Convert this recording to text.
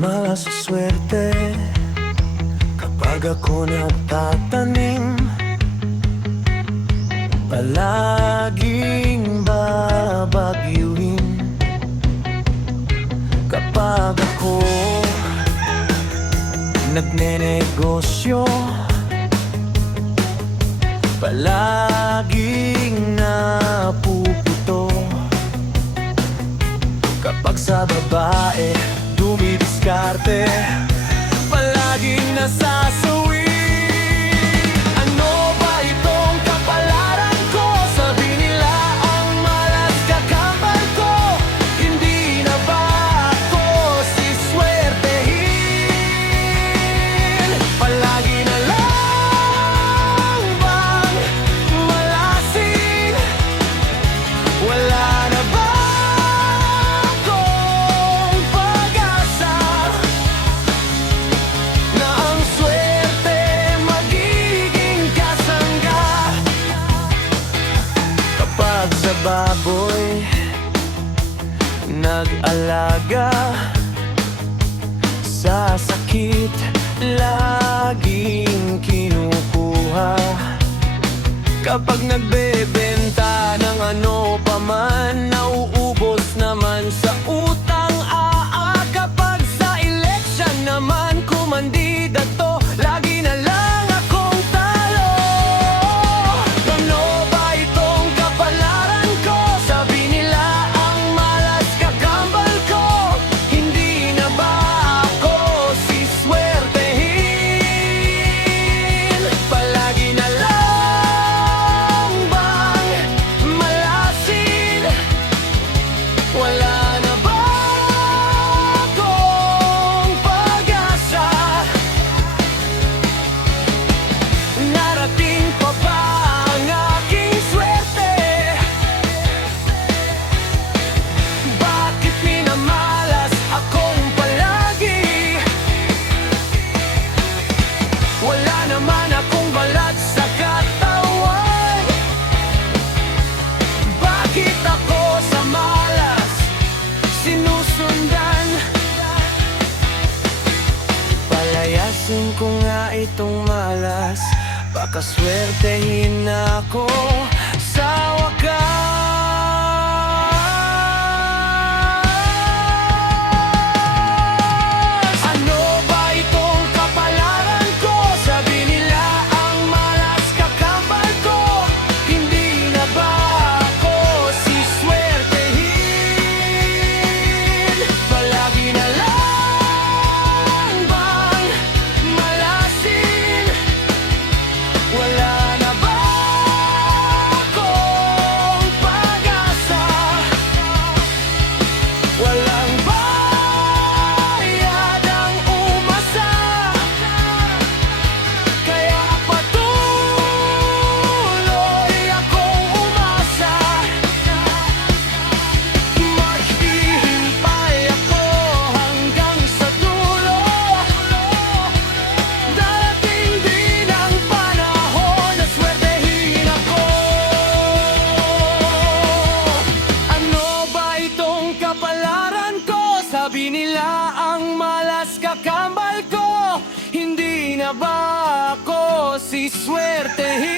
Masaswerte kapag ako nagtatanim, palaging babagyuin. Kapag ako nagnenegosyo, palaging napuputo. Kapag sa babae dumidiskarte, palaging nasasawi. Ano ba itong kapalaran ko? Sabi nila ang malas kakambal ko. Hindi na ba ako siswertehin? Palagi na lang bang malasin? Wala na ba sa baboy nag-alaga? Sa sakit laging kinukuha. Kapag nagbebenta ng ano paman, nauubos naman sa utang. Kapag sa eleksyon naman kumandida to, lagi na lang akong talo. Ano ba itong kapalaran ko? Sabi nila ang malas kakambal ko. Hindi na ba ako siswertehin? Palagi na lang bang malasin? Wala na ba akong pag-asa? Narating pa ba ang aking swerte? Bakit minamalas akong palagi? Wala naman akong balat sa katawan. Bakit ako sa malas sinusundan? Palayasin ko nga itong malas, baka swertehin na ako sa wakas. Ano ba itong kapalaran ko? Sabi nila ang malas kakambal ko. Hindi na ba ako siswertehin? Palagi na lang bang malasin? Wala na ba akong pag-asa? Walang bayad ang umasa, kaya patuloy akong umasa. Maghihintay ako hanggang sa dulo. Darating din ang panahon na swertehin ako. Ano ba itong kapalaran ko? Sabi nila ang malas kakambal ko. Hindi na ba ako siswertehin?